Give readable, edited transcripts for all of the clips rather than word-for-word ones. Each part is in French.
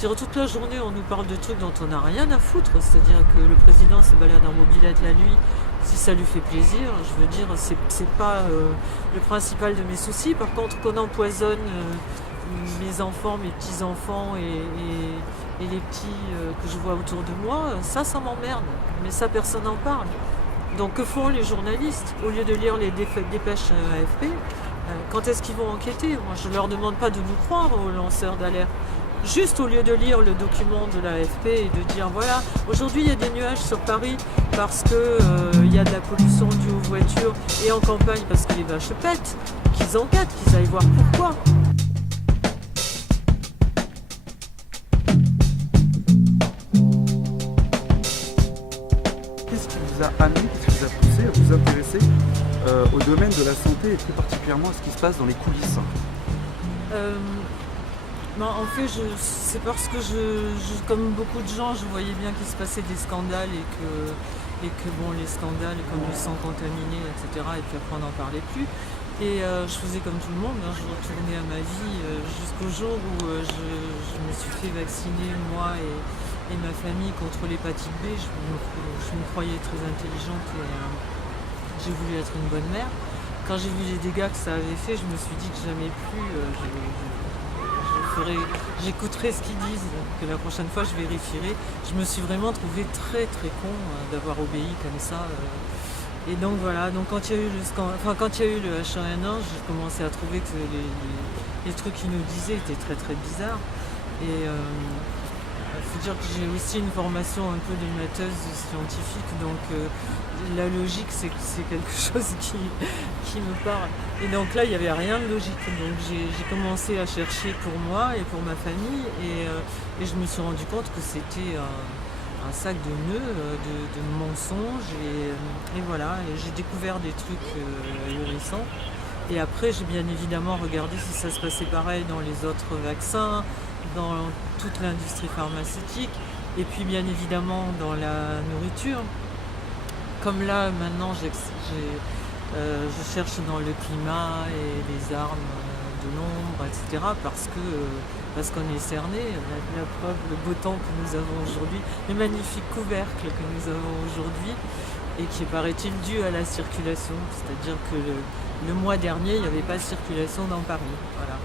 C'est-à-dire, toute la journée, on nous parle de trucs dont on n'a rien à foutre. C'est-à-dire que le président se balade en mobilette la nuit, si ça lui fait plaisir. Je veux dire, c'est pas le principal de mes soucis. Par contre, qu'on empoisonne mes enfants, mes petits-enfants et les petits que je vois autour de moi, ça m'emmerde. Mais ça, personne n'en parle. Donc que font les journalistes? Au lieu de lire les dépêches AFP, quand est-ce qu'ils vont enquêter? Moi, je ne leur demande pas de nous croire aux lanceurs d'alerte. Juste au lieu de lire le document de l'AFP et de dire voilà, aujourd'hui il y a des nuages sur Paris parce qu'il y a de la pollution due aux voitures et en campagne parce que les vaches pètent, qu'ils enquêtent, qu'ils aillent voir pourquoi. Qu'est-ce qui vous a amené, qu'est-ce qui vous a poussé à vous intéresser au domaine de la santé et plus particulièrement à ce qui se passe dans les coulisses? En fait, c'est parce que comme beaucoup de gens, je voyais bien qu'il se passait des scandales et que bon, les scandales comme le sang contaminé, etc. Et puis après on n'en parlait plus. Et je faisais comme tout le monde, hein, je retournais à ma vie jusqu'au jour où je me suis fait vacciner, moi et ma famille, contre l'hépatite B. Je me croyais très intelligente et j'ai voulu être une bonne mère. Quand j'ai vu les dégâts que ça avait fait, je me suis dit que jamais plus j'écouterai ce qu'ils disent, que la prochaine fois je vérifierai. Je me suis vraiment trouvée très très con d'avoir obéi comme ça. Et donc voilà, donc quand il y a eu le H1N1, j'ai commencé à trouver que les trucs qu'ils nous disaient étaient très très bizarres. Et il faut dire que j'ai aussi une formation un peu d'animateuse scientifique, donc la logique c'est quelque chose qui me parle. Et donc là il n'y avait rien de logique, donc j'ai commencé à chercher pour moi et pour ma famille et je me suis rendu compte que c'était un sac de nœuds, de mensonges et voilà, et j'ai découvert des trucs ahurissants. Et après j'ai bien évidemment regardé si ça se passait pareil dans les autres vaccins, dans toute l'industrie pharmaceutique et puis bien évidemment dans la nourriture. Comme là maintenant je cherche dans le climat et les armes de l'ombre, etc. parce qu'on est cerné. La preuve, le beau temps que nous avons aujourd'hui, les magnifiques couvercles que nous avons aujourd'hui et qui paraît-il dû à la circulation. C'est-à-dire que le mois dernier, il n'y avait pas de circulation dans Paris. Voilà,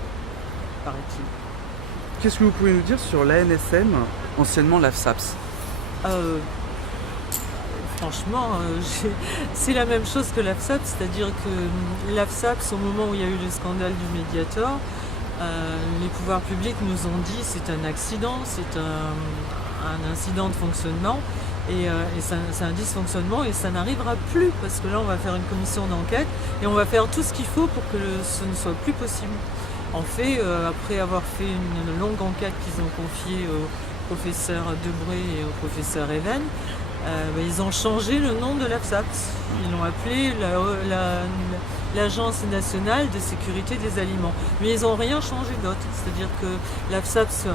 paraît-il. Qu'est-ce que vous pouvez nous dire sur l'ANSM, anciennement l'AFSAPS? Franchement, c'est la même chose que l'AFSAP, c'est-à-dire que l'AFSAPS, au moment où il y a eu le scandale du Mediator, les pouvoirs publics nous ont dit c'est un accident, c'est un incident de fonctionnement et c'est un dysfonctionnement et ça n'arrivera plus parce que là on va faire une commission d'enquête et on va faire tout ce qu'il faut pour que ce ne soit plus possible. En fait, après avoir fait une longue enquête qu'ils ont confiée au professeur Debré et au professeur Even, ils ont changé le nom de l'AFSAPS. Ils l'ont appelé l'Agence nationale de sécurité des aliments. Mais ils n'ont rien changé d'autre. C'est-à-dire que l'AFSAPS,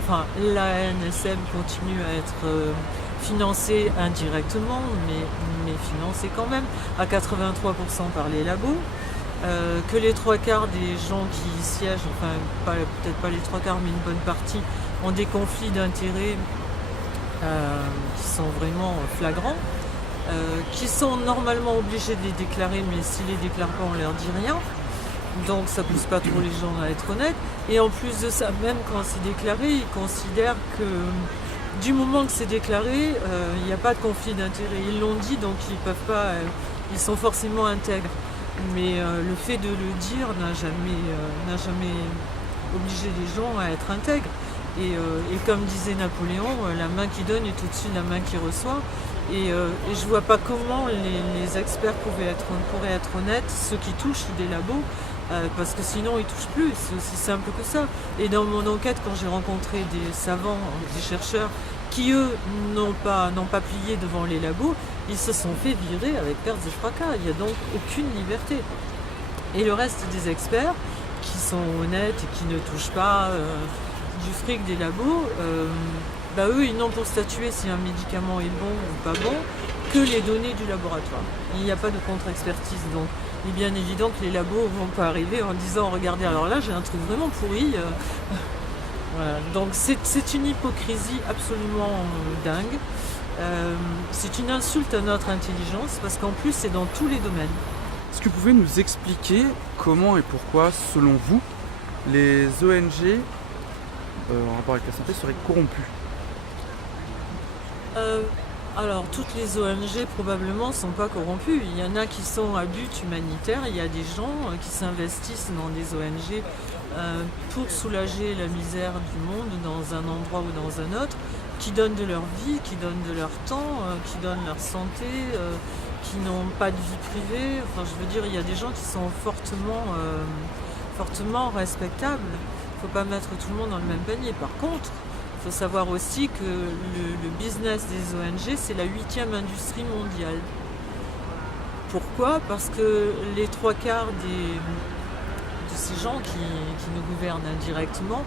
l'ANSM continue à être financée indirectement, mais financée quand même à 83% par les labos. Que les trois quarts des gens qui y siègent, enfin peut-être pas les trois quarts mais une bonne partie, ont des conflits d'intérêts qui sont vraiment flagrants, qui sont normalement obligés de les déclarer, mais s'ils les déclarent pas, on leur dit rien. Donc ça pousse pas trop les gens à être honnêtes. Et en plus de ça, même quand c'est déclaré, ils considèrent que du moment que c'est déclaré, il n'y a pas de conflit d'intérêts. Ils l'ont dit, donc ils peuvent pas, ils sont forcément intègres. Mais le fait de le dire n'a jamais obligé les gens à être intègres. Et comme disait Napoléon, la main qui donne est au-dessus de la main qui reçoit. Et je vois pas comment les experts pourraient être honnêtes, ceux qui touchent des labos, parce que sinon ils touchent plus, c'est aussi simple que ça. Et dans mon enquête, quand j'ai rencontré des savants, des chercheurs, qui eux n'ont pas plié devant les labos, ils se sont fait virer avec perte et fracas. Il n'y a donc aucune liberté. Et le reste des experts, qui sont honnêtes et qui ne touchent pas du fric des labos, eux ils n'ont pour statuer si un médicament est bon ou pas bon que les données du laboratoire. Il n'y a pas de contre-expertise, donc il est bien évident que les labos ne vont pas arriver en disant regardez, alors là j'ai un truc vraiment pourri, Voilà. Donc c'est une hypocrisie absolument dingue. C'est une insulte à notre intelligence parce qu'en plus c'est dans tous les domaines. Est-ce que vous pouvez nous expliquer comment et pourquoi, selon vous, les ONG en rapport avec la santé seraient corrompues? Alors toutes les ONG probablement ne sont pas corrompues. Il y en a qui sont à but humanitaire, il y a des gens qui s'investissent dans des ONG pour soulager la misère du monde dans un endroit ou dans un autre, qui donnent de leur vie, qui donnent de leur temps, qui donnent leur santé, qui n'ont pas de vie privée. Enfin, je veux dire, il y a des gens qui sont fortement respectables. Il ne faut pas mettre tout le monde dans le même panier. Par contre, il faut savoir aussi que le business des ONG, c'est la 8e industrie mondiale. Pourquoi? Parce que les 3/4 de ces gens qui nous gouvernent indirectement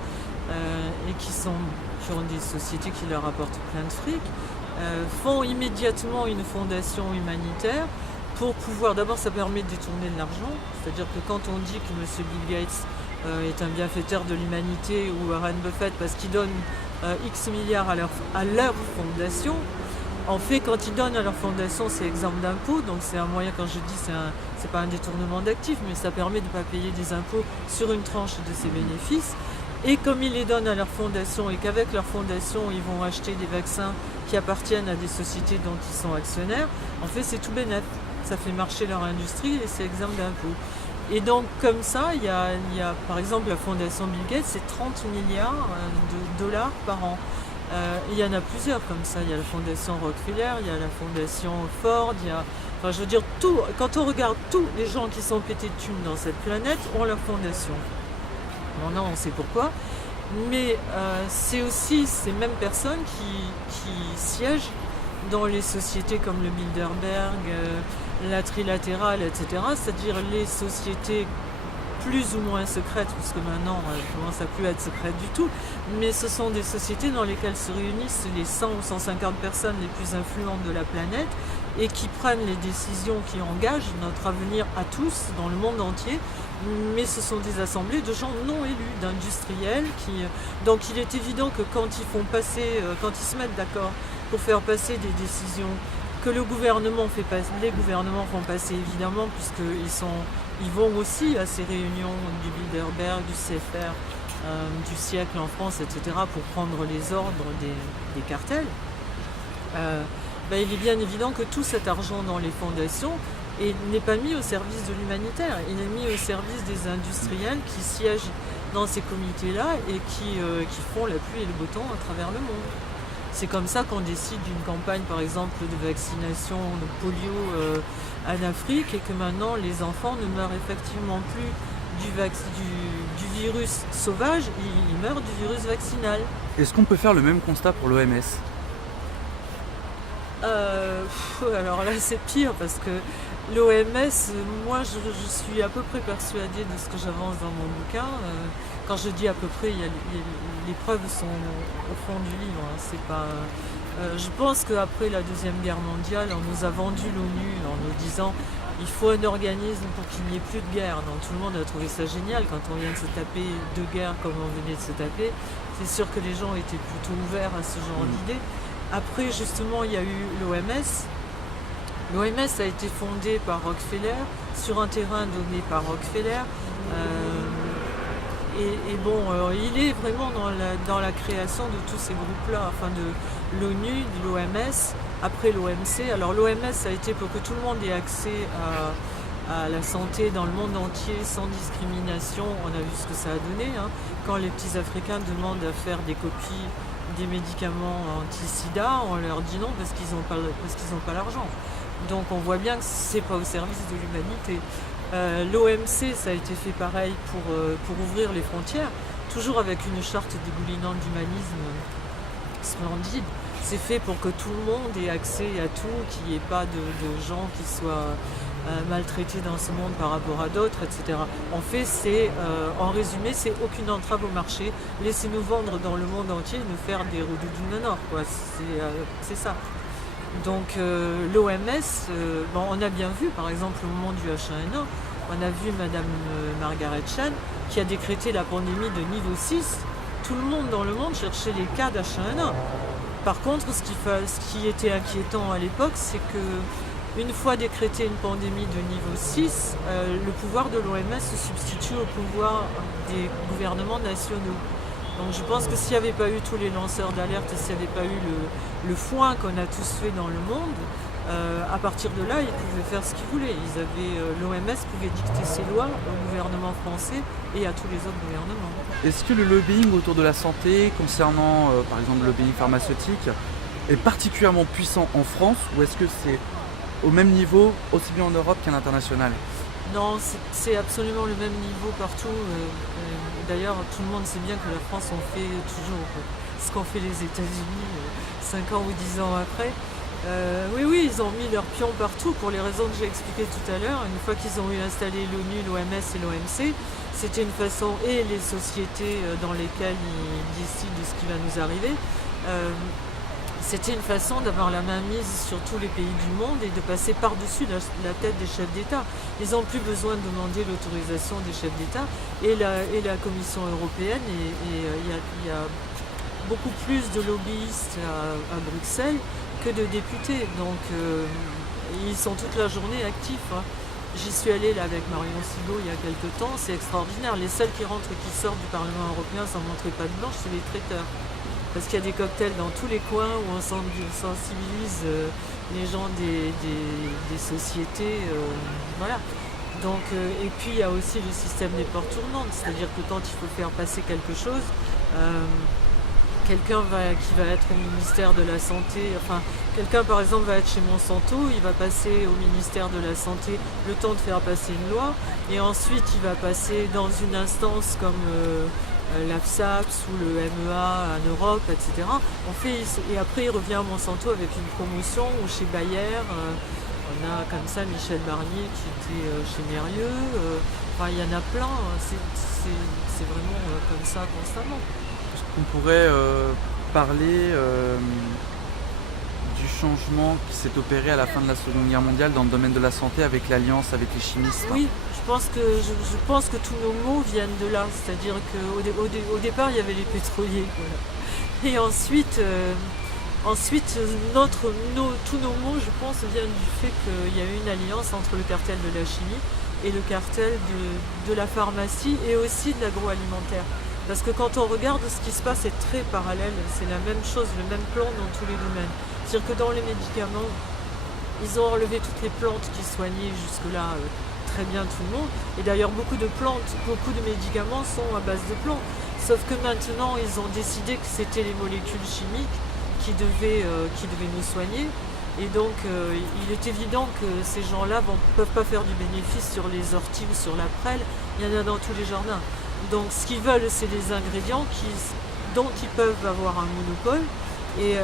et qui ont des sociétés qui leur apportent plein de fric, font immédiatement une fondation humanitaire pour pouvoir, d'abord ça permet de détourner de l'argent, c'est-à-dire que quand on dit que M. Bill Gates est un bienfaiteur de l'humanité ou Warren Buffett parce qu'il donne X milliards à leur fondation, en fait quand ils donnent à leur fondation c'est exempt d'impôts, donc c'est un moyen, quand je dis c'est pas un détournement d'actifs, mais ça permet de ne pas payer des impôts sur une tranche de ses bénéfices. Et comme ils les donnent à leur fondation et qu'avec leur fondation ils vont acheter des vaccins qui appartiennent à des sociétés dont ils sont actionnaires, en fait c'est tout bénef. Ça fait marcher leur industrie et c'est exempt d'impôts. Et donc comme ça, il y a par exemple la fondation Bill Gates, c'est 30 milliards de dollars par an. Il y en a plusieurs comme ça, il y a la fondation Rockefeller, il y a la fondation Ford, enfin je veux dire, quand on regarde tous les gens qui sont pétés de thunes dans cette planète ont leur fondation. Bon, non, on sait pourquoi, mais c'est aussi ces mêmes personnes qui siègent dans les sociétés comme le Bilderberg, la Trilatérale, etc. C'est-à-dire les sociétés plus ou moins secrètes, puisque maintenant elles commencent à plus être secrètes du tout, mais ce sont des sociétés dans lesquelles se réunissent les 100 ou 150 personnes les plus influentes de la planète et qui prennent les décisions qui engagent notre avenir à tous dans le monde entier. Mais ce sont des assemblées de gens non élus, d'industriels donc il est évident que quand ils se mettent d'accord pour faire passer des décisions que les gouvernements font passer évidemment, puisqu'ils vont aussi à ces réunions du Bilderberg, du CFR, du siècle en France, etc., pour prendre les ordres des cartels. Il est bien évident que tout cet argent dans les fondations n'est pas mis au service de l'humanitaire, il est mis au service des industriels qui siègent dans ces comités-là et qui font la pluie et le beau temps à travers le monde. C'est comme ça qu'on décide d'une campagne, par exemple, de vaccination de polio en Afrique et que maintenant les enfants ne meurent effectivement plus du virus sauvage, ils meurent du virus vaccinal. Est-ce qu'on peut faire le même constat pour l'OMS? Alors là c'est pire parce que l'OMS, moi je suis à peu près persuadée de ce que j'avance dans mon bouquin. Quand je dis à peu près, les preuves sont au fond du livre. C'est pas, je pense qu'après la Deuxième Guerre mondiale, on nous a vendu l'ONU en nous disant il faut un organisme pour qu'il n'y ait plus de guerre. Donc tout le monde a trouvé ça génial quand on vient de se taper deux guerres comme on venait de se taper. C'est sûr que les gens étaient plutôt ouverts à ce genre d'idée. Après, justement, il y a eu l'OMS. L'OMS a été fondée par Rockefeller, sur un terrain donné par Rockefeller. Il est vraiment dans la création de tous ces groupes-là, enfin de l'ONU, de l'OMS, après l'OMC. Alors l'OMS a été pour que tout le monde ait accès à la santé dans le monde entier sans discrimination. On a vu ce que ça a donné. Quand les petits Africains demandent à faire des copies des médicaments anti-sida, on leur dit non parce qu'ils n'ont pas l'argent. Donc on voit bien que c'est pas au service de l'humanité. L'OMC, ça a été fait pareil pour ouvrir les frontières, toujours avec une charte dégoulinante d'humanisme splendide. C'est fait pour que tout le monde ait accès à tout, qu'il n'y ait pas de gens qui soient maltraités dans ce monde par rapport à d'autres, etc. En fait, en résumé, c'est aucune entrave au marché. Laissez-nous vendre dans le monde entier et nous faire des redoux du Nord, quoi. C'est ça. Donc l'OMS, on a bien vu, par exemple, au moment du H1N1, on a vu Madame Margaret Chan qui a décrété la pandémie de niveau 6 tout le monde dans le monde cherchait les cas d'H1N1. Par contre, ce qui était inquiétant à l'époque, c'est que une fois décrétée une pandémie de niveau 6, le pouvoir de l'OMS se substitue au pouvoir des gouvernements nationaux. Donc je pense que s'il n'y avait pas eu tous les lanceurs d'alerte et s'il n'y avait pas eu le foin qu'on a tous fait dans le monde, à partir de là, ils pouvaient faire ce qu'ils voulaient. L'OMS pouvait dicter ses lois au gouvernement français et à tous les autres gouvernements. Est-ce que le lobbying autour de la santé, concernant par exemple le lobbying pharmaceutique, est particulièrement puissant en France ou est-ce que c'est au même niveau, aussi bien en Europe qu'à l'international? Non, c'est absolument le même niveau partout. D'ailleurs, tout le monde sait bien que la France en fait toujours ce qu'ont fait les États-Unis 5 ans ou 10 ans après. Oui, ils ont mis leurs pions partout pour les raisons que j'ai expliquées tout à l'heure. Une fois qu'ils ont eu installé l'ONU, l'OMS et l'OMC, c'était une façon, et les sociétés dans lesquelles ils décident de ce qui va nous arriver, c'était une façon d'avoir la main mise sur tous les pays du monde et de passer par-dessus la tête des chefs d'État. Ils n'ont plus besoin de demander l'autorisation des chefs d'État et la Commission européenne. Il y a beaucoup plus de lobbyistes à Bruxelles que de députés. Donc ils sont toute la journée actifs. J'y suis allée là, avec Marion Sigaud il y a quelques temps. C'est extraordinaire. Les seuls qui rentrent et qui sortent du Parlement européen sans montrer patte blanche, c'est les traiteurs. Parce qu'il y a des cocktails dans tous les coins où on sensibilise les gens des sociétés. Voilà. Donc, et puis il y a aussi le système des portes tournantes, c'est-à-dire que quand il faut faire passer quelque chose, quelqu'un qui va être au ministère de la Santé, enfin quelqu'un par exemple va être chez Monsanto, il va passer au ministère de la Santé le temps de faire passer une loi, et ensuite il va passer dans une instance comme l'AFSAPS ou le MEA en Europe, etc. Et après il revient à Monsanto avec une promotion, ou chez Bayer, on a comme ça Michel Barnier qui était chez Mérieux, enfin il y en a plein, c'est vraiment comme ça constamment. On pourrait parler du changement qui s'est opéré à la fin de la Seconde Guerre mondiale dans le domaine de la santé avec l'alliance avec les chimistes. Oui, je pense que tous nos mots viennent de là, c'est-à-dire qu'au départ il y avait les pétroliers, voilà. Et ensuite tous nos mots, je pense, viennent du fait qu'il y a eu une alliance entre le cartel de la chimie et le cartel de la pharmacie et aussi de l'agroalimentaire. Parce que quand on regarde ce qui se passe, c'est très parallèle, c'est la même chose, le même plan dans tous les domaines. C'est-à-dire que dans les médicaments, ils ont enlevé toutes les plantes qui soignaient jusque-là très bien tout le monde. Et d'ailleurs, beaucoup de médicaments sont à base de plantes. Sauf que maintenant, ils ont décidé que c'était les molécules chimiques qui devaient nous soigner. Et donc, il est évident que ces gens-là ne peuvent pas faire du bénéfice sur les orties ou sur la prêle. Il y en a dans tous les jardins. Donc ce qu'ils veulent, c'est des ingrédients dont ils peuvent avoir un monopole et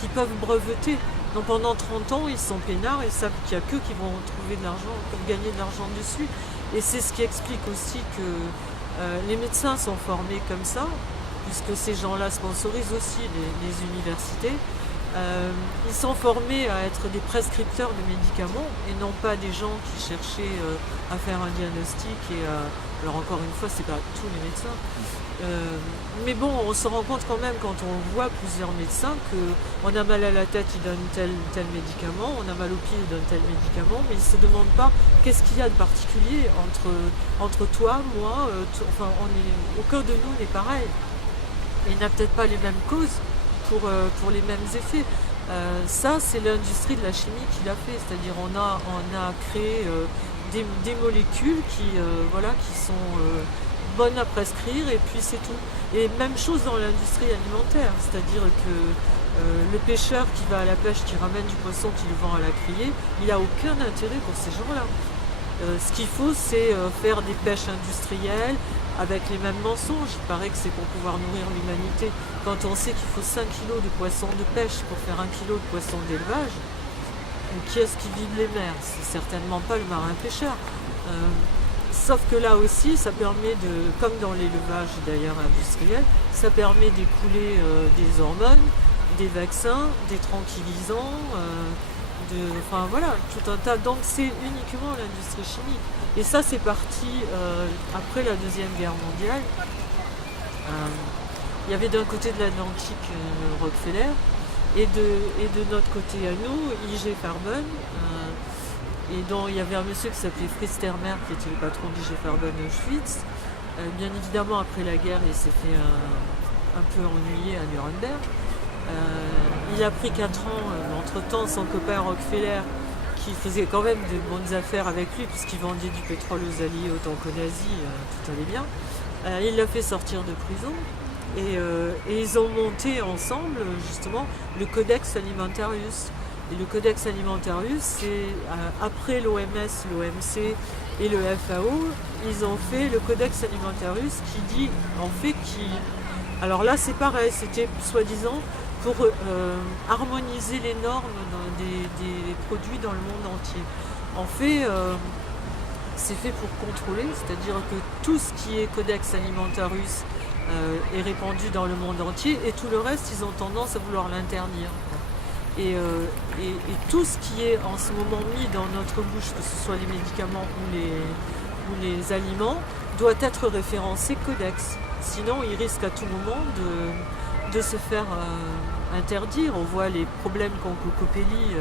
qui peuvent breveter. Donc pendant 30 ans, ils sont peinards et savent qu'il n'y a qu'eux qui vont trouver de l'argent, gagner de l'argent dessus. Et c'est ce qui explique aussi que les médecins sont formés comme ça, puisque ces gens-là sponsorisent aussi les universités. Ils sont formés à être des prescripteurs de médicaments et non pas des gens qui cherchaient à faire un diagnostic. Alors encore une fois, c'est pas tous les médecins. Mais bon, on se rend compte quand même quand on voit plusieurs médecins qu'on a mal à la tête, ils donnent tel médicament, on a mal aux pieds, ils donnent tel médicament, mais ils ne se demandent pas qu'est-ce qu'il y a de particulier entre toi, moi, aucun de nous n'est pareil. Et il n'a peut-être pas les mêmes causes pour les mêmes effets. Ça, c'est l'industrie de la chimie qui l'a fait, c'est-à-dire on a créé des molécules qui sont bonnes à prescrire et puis c'est tout. Et même chose dans l'industrie alimentaire, c'est-à-dire que le pêcheur qui va à la pêche, qui ramène du poisson, qui le vend à la criée, il n'a aucun intérêt pour ces gens-là. Ce qu'il faut, c'est faire des pêches industrielles avec les mêmes mensonges. Il paraît que c'est pour pouvoir nourrir l'humanité. Quand on sait qu'il faut 5 kg de poissons de pêche pour faire 1 kg de poissons d'élevage, qui est-ce qui vide les mers? C'est certainement pas le marin pêcheur. Sauf que là aussi, ça permet comme dans l'élevage d'ailleurs industriel, ça permet d'écouler des hormones, des vaccins, des tranquillisants, tout un tas. Donc c'est uniquement l'industrie chimique. Et ça, c'est parti après la Deuxième Guerre mondiale, Il y avait d'un côté de l'Atlantique Rockefeller et de notre côté à nous, I.G. Farben. Et dont il y avait un monsieur qui s'appelait Fritz Termer qui était le patron d'I.G. Farben à Auschwitz. Bien évidemment, après la guerre, il s'est fait un peu ennuyer à Nuremberg. Il a pris 4 ans, entre-temps, son copain Rockefeller, qui faisait quand même de bonnes affaires avec lui, puisqu'il vendait du pétrole aux Alliés autant qu'aux nazis, tout allait bien. Il l'a fait sortir de prison, et ils ont monté ensemble, justement, le Codex Alimentarius. Et le Codex Alimentarius, c'est après l'OMS, l'OMC et le FAO, ils ont fait le Codex Alimentarius qui dit, en fait, alors là c'est pareil, c'était soi-disant pour harmoniser les normes des produits dans le monde entier. En fait, c'est fait pour contrôler, c'est-à-dire que tout ce qui est Codex Alimentarius est répandu dans le monde entier et tout le reste, ils ont tendance à vouloir l'interdire. Et tout ce qui est en ce moment mis dans notre bouche, que ce soit les médicaments ou les aliments, doit être référencé Codex. Sinon, il risque à tout moment de se faire interdire. On voit les problèmes qu'ont Cocopelli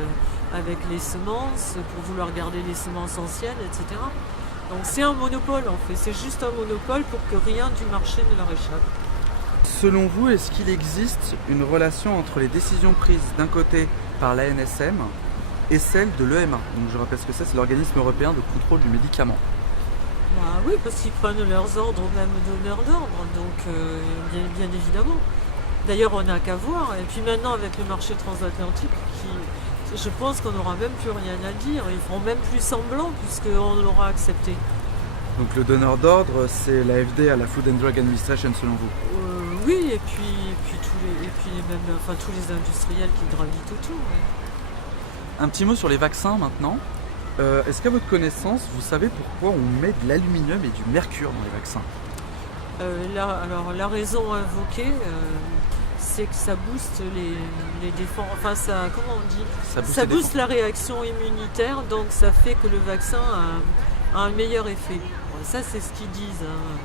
avec les semences, pour vouloir garder les semences anciennes, etc. Donc c'est un monopole en fait, c'est juste un monopole pour que rien du marché ne leur échappe. Selon vous, est-ce qu'il existe une relation entre les décisions prises d'un côté par l'ANSM et celles de l'EMA? Donc je rappelle ce que c'est l'organisme européen de contrôle du médicament. Bah oui, parce qu'ils prennent leurs ordres aux mêmes donneurs d'ordre, donc bien évidemment. D'ailleurs, on n'a qu'à voir. Et puis maintenant, avec le marché transatlantique, je pense qu'on n'aura même plus rien à dire. Ils feront même plus semblant, puisqu'on l'aura accepté. Donc le donneur d'ordre, c'est la FDA, la Food and Drug Administration, selon vous? Oui, et puis tous les industriels qui gravitent autour. Ouais. Un petit mot sur les vaccins maintenant. Est-ce qu'à votre connaissance, vous savez pourquoi on met de l'aluminium et du mercure dans les vaccins? Alors la raison invoquée, c'est que ça booste les défenses. Enfin, comment on dit? Ça booste la réaction immunitaire, donc ça fait que le vaccin a un meilleur effet. Bon, ça, c'est ce qu'ils disent. Hein.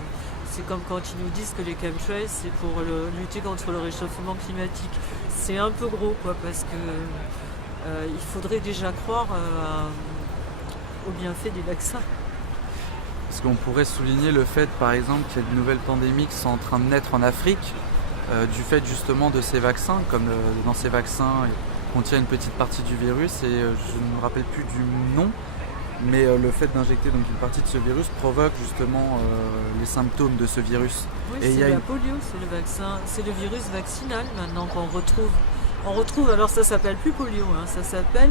C'est comme quand ils nous disent que les chemtrails, c'est pour lutter contre le réchauffement climatique. C'est un peu gros, quoi, parce que il faudrait déjà croire au bienfait des vaccins. Parce qu'on pourrait souligner le fait, par exemple, qu'il y a de nouvelles pandémies qui sont en train de naître en Afrique, du fait justement de ces vaccins, comme dans ces vaccins, il contient une petite partie du virus, et je ne me rappelle plus du nom, mais le fait d'injecter donc une partie de ce virus provoque justement les symptômes de ce virus. Oui, et c'est la polio, c'est le vaccin, c'est le virus vaccinal maintenant qu'on retrouve. On retrouve, alors ça s'appelle plus polio, hein, ça s'appelle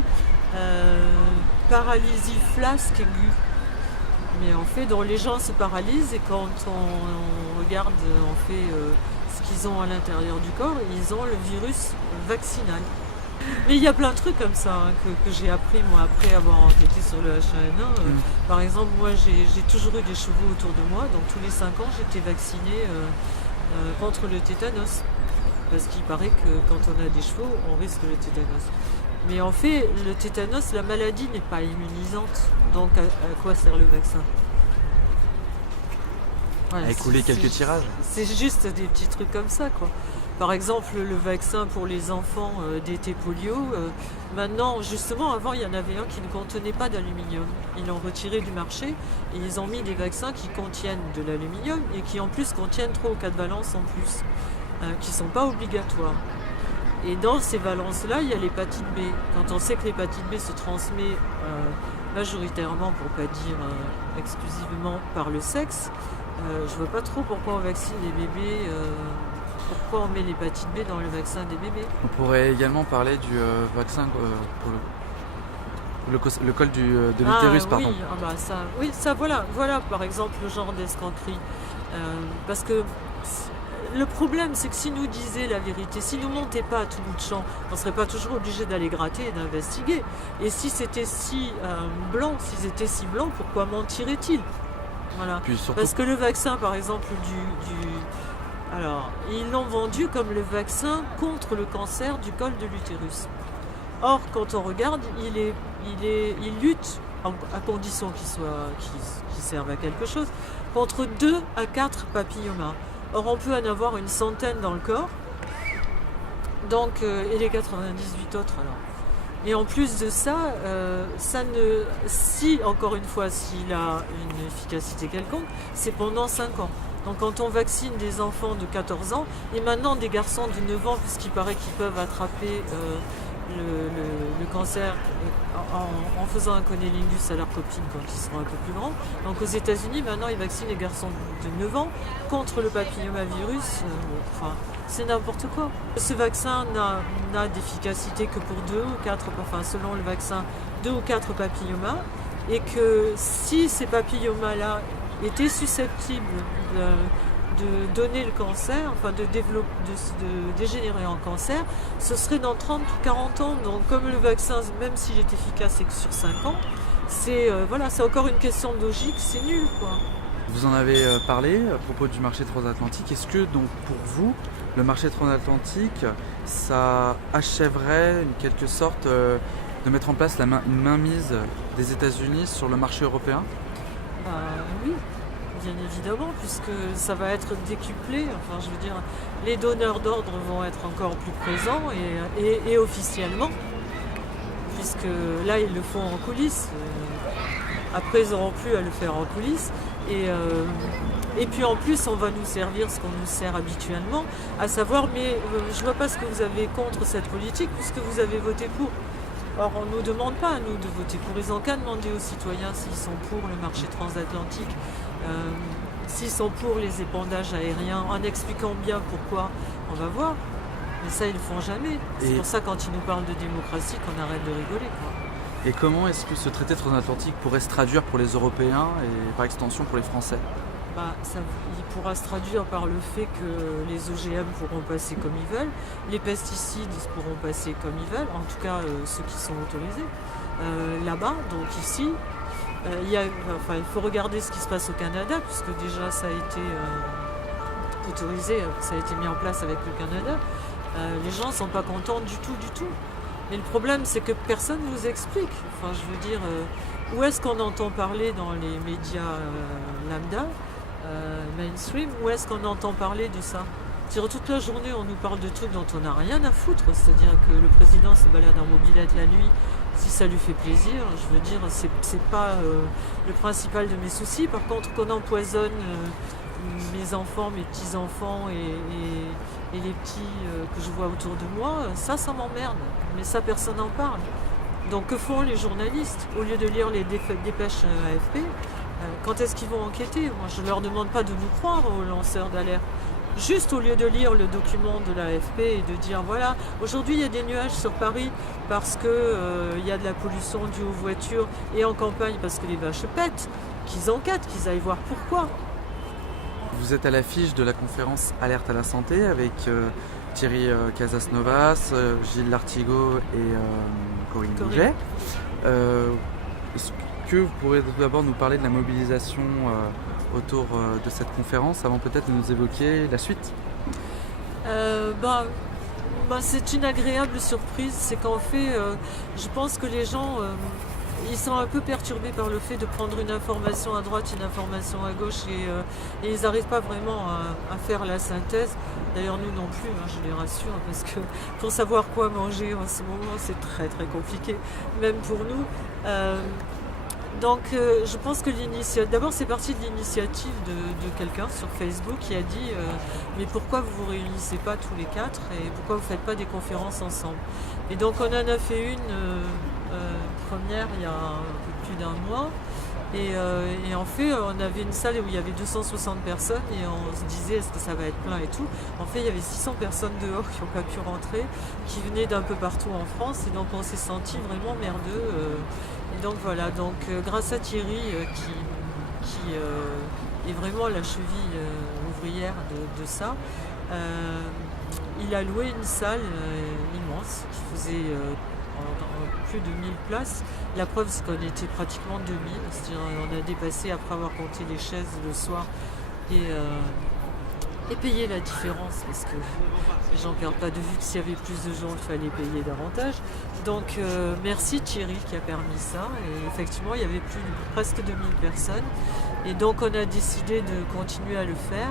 paralysie flasque aiguë. Mais en fait, donc, les gens se paralysent et quand on regarde en fait ce qu'ils ont à l'intérieur du corps, ils ont le virus vaccinal. Mais il y a plein de trucs comme ça hein, que j'ai appris moi après avoir enquêté sur le H1N1. Par exemple, moi j'ai toujours eu des chevaux autour de moi, donc tous les 5 ans j'étais vaccinée contre le tétanos. Parce qu'il paraît que quand on a des chevaux, on risque le tétanos. Mais en fait, le tétanos, la maladie n'est pas immunisante. Donc à quoi sert le vaccin? Voilà, à écouler quelques tirages. C'est juste des petits trucs comme ça, quoi. Par exemple, le vaccin pour les enfants d'été polio. Maintenant, justement, avant, il y en avait un qui ne contenait pas d'aluminium. Ils l'ont retiré du marché et ils ont mis des vaccins qui contiennent de l'aluminium et qui en plus contiennent 3 ou 4 valences en plus, qui ne sont pas obligatoires. Et dans ces valences-là, il y a l'hépatite B. Quand on sait que l'hépatite B se transmet majoritairement, pour ne pas dire exclusivement, par le sexe, je ne vois pas trop pourquoi on vaccine les bébés, pourquoi on met l'hépatite B dans le vaccin des bébés. On pourrait également parler du vaccin pour le col de l'utérus, pardon. Oui, voilà par exemple le genre d'escroquerie. Parce que le problème, c'est que si nous disaient la vérité, si nous montaient pas à tout bout de champ, on ne serait pas toujours obligé d'aller gratter et d'investiguer. Et si c'était si blanc, s'ils étaient si blancs, pourquoi mentiraient-ils? Voilà. Surtout... Parce que le vaccin, par exemple, alors, ils l'ont vendu comme le vaccin contre le cancer du col de l'utérus. Or, quand on regarde, il lutte, à condition qu'il serve à quelque chose, contre 2 à 4 papillomas. Or, on peut en avoir une centaine dans le corps, donc, et les 98 autres alors. Et en plus de ça, encore une fois, s'il a une efficacité quelconque, c'est pendant 5 ans. Donc quand on vaccine des enfants de 14 ans, et maintenant des garçons de 9 ans, puisqu'il paraît qu'ils peuvent attraper le cancer en faisant un cunnilingus à leur copine quand ils seront un peu plus grands. Donc aux États-Unis, maintenant, ils vaccinent les garçons de 9 ans contre le papillomavirus. C'est n'importe quoi. Ce vaccin n'a d'efficacité que pour 2 ou 4, selon le vaccin, 2 ou 4 papillomas. Et que si ces papillomas-là étaient susceptibles de donner le cancer, de dégénérer en cancer, ce serait dans 30 ou 40 ans. Donc comme le vaccin, même s'il est efficace et que sur 5 ans, c'est encore une question de logique, c'est nul, quoi. Vous en avez parlé à propos du marché transatlantique. Est-ce que donc pour vous, le marché transatlantique, ça achèverait en quelque sorte de mettre en place une mainmise des États-Unis sur le marché européen ? Oui, bien évidemment, puisque ça va être décuplé. Les donneurs d'ordre vont être encore plus présents et officiellement, puisque là, ils le font en coulisses. Après, ils n'auront plus à le faire en coulisses. Et puis en plus, on va nous servir ce qu'on nous sert habituellement, à savoir, mais je ne vois pas ce que vous avez contre cette politique, puisque vous avez voté pour. Or, on ne nous demande pas à nous de voter pour. Ils n'ont qu'à demander aux citoyens s'ils sont pour le marché transatlantique, s'ils sont pour les épandages aériens, en expliquant bien pourquoi, on va voir. Mais ça, ils ne le font jamais. C'est pour ça, quand ils nous parlent de démocratie, qu'on arrête de rigoler, quoi. Et comment est-ce que ce traité transatlantique pourrait se traduire pour les Européens et par extension pour les Français ? Il pourra se traduire par le fait que les OGM pourront passer comme ils veulent, les pesticides pourront passer comme ils veulent, en tout cas ceux qui sont autorisés là-bas, donc ici. Il faut regarder ce qui se passe au Canada, puisque déjà ça a été autorisé, ça a été mis en place avec le Canada. Les gens ne sont pas contents du tout. Mais le problème, c'est que personne ne nous explique. Où est-ce qu'on entend parler dans les médias lambda, mainstream, où est-ce qu'on entend parler de ça ? Toute la journée, on nous parle de trucs dont on n'a rien à foutre. C'est-à-dire que le président se balade en mobilette la nuit, si ça lui fait plaisir. C'est pas le principal de mes soucis. Par contre, qu'on empoisonne mes enfants, mes petits-enfants et les petits que je vois autour de moi, ça m'emmerde. Mais ça, personne n'en parle. Donc que font les journalistes ? Au lieu de lire les dépêches AFP, quand est-ce qu'ils vont enquêter ? Moi, je ne leur demande pas de nous croire aux lanceurs d'alerte. Juste au lieu de lire le document de l'AFP et de dire voilà, aujourd'hui il y a des nuages sur Paris parce que y a de la pollution due aux voitures et en campagne parce que les vaches pètent, qu'ils enquêtent, qu'ils aillent voir pourquoi. Vous êtes à l'affiche de la conférence Alerte à la santé avec Thierry Casasnovas, Gilles Lartigot et Corinne Bouget. Est-ce que vous pourrez d'abord nous parler de la mobilisation autour de cette conférence avant peut-être de nous évoquer la suite ? C'est une agréable surprise, c'est qu'en fait, je pense que les gens ils sont un peu perturbés par le fait de prendre une information à droite, une information à gauche et ils n'arrivent pas vraiment à faire la synthèse. D'ailleurs nous non plus, je les rassure, parce que pour savoir quoi manger en ce moment c'est très très compliqué, même pour nous. Donc je pense que d'abord c'est parti de l'initiative de quelqu'un sur Facebook qui a dit mais pourquoi vous vous réunissez pas tous les 4 et pourquoi vous faites pas des conférences ensemble ? Et donc on en a fait une première il y a un peu plus d'un mois et en fait on avait une salle où il y avait 260 personnes et on se disait est-ce que ça va être plein et tout. En fait il y avait 600 personnes dehors qui n'ont pas pu rentrer, qui venaient d'un peu partout en France et donc on s'est senti vraiment merdeux. Et donc voilà, grâce à Thierry qui est vraiment la cheville ouvrière de ça, il a loué une salle immense qui faisait plus de 1000 places. La preuve c'est qu'on était pratiquement 2000, c'est-à-dire on a dépassé après avoir compté les chaises le soir et payer la différence parce que les gens ne perdent pas de vue que s'il y avait plus de gens, il fallait payer davantage. Donc merci Thierry qui a permis ça. Et effectivement, il y avait presque 2000 personnes. Et donc on a décidé de continuer à le faire.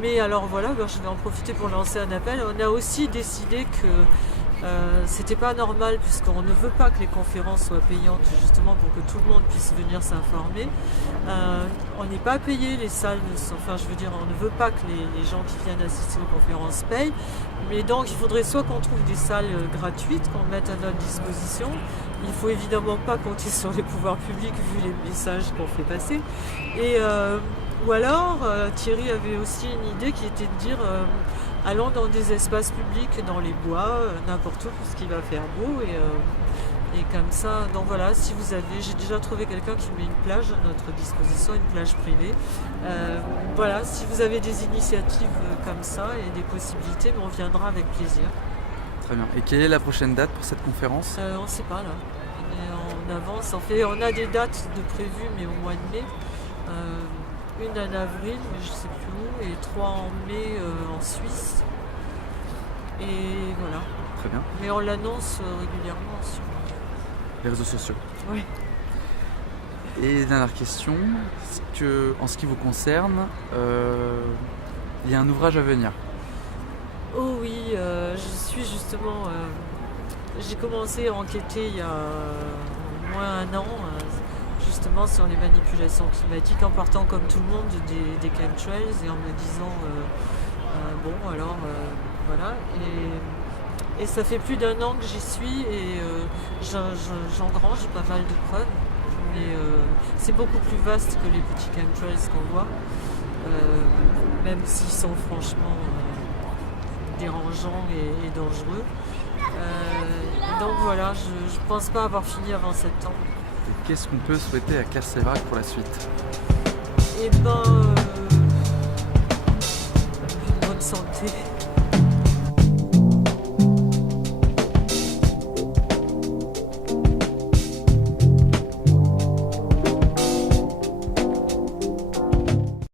Mais alors voilà, je vais en profiter pour lancer un appel. On a aussi décidé que c'était pas normal, puisqu'on ne veut pas que les conférences soient payantes, justement pour que tout le monde puisse venir s'informer. On n'est pas payé, les salles, enfin je veux dire, on ne veut pas que les gens qui viennent assister aux conférences payent. Mais donc il faudrait soit qu'on trouve des salles gratuites, qu'on mette à notre disposition. Il ne faut évidemment pas compter sur les pouvoirs publics vu les messages qu'on fait passer. Ou alors, Thierry avait aussi une idée qui était de dire allons dans des espaces publics, dans les bois, n'importe où, puisqu'il va faire beau. Et comme ça, donc voilà, si vous avez, j'ai déjà trouvé quelqu'un qui met une plage à notre disposition, une plage privée. Voilà, si vous avez des initiatives comme ça et des possibilités, on viendra avec plaisir. Très bien. Et quelle est la prochaine date pour cette conférence? On ne sait pas là. On avance. On a des dates de prévues, mais au mois de mai. Une en avril, mais je ne sais plus où, et 3 en mai en Suisse. Et voilà. Très bien. Mais on l'annonce régulièrement sur les réseaux sociaux. Oui. Et dernière question, en ce qui vous concerne, il y a un ouvrage à venir. Oh oui, je suis justement... j'ai commencé à enquêter il y a au moins un an, justement sur les manipulations climatiques, en partant comme tout le monde des chemtrails et en me disant voilà. Et ça fait plus d'1 an que j'y suis et j'engrange pas mal de preuves, mais c'est beaucoup plus vaste que les petits chemtrails qu'on voit, même s'ils sont franchement dérangeants et dangereux. Donc voilà, je pense pas avoir fini avant septembre. Et qu'est-ce qu'on peut souhaiter à Claire Séverac pour la suite? Eh ben, une bonne santé.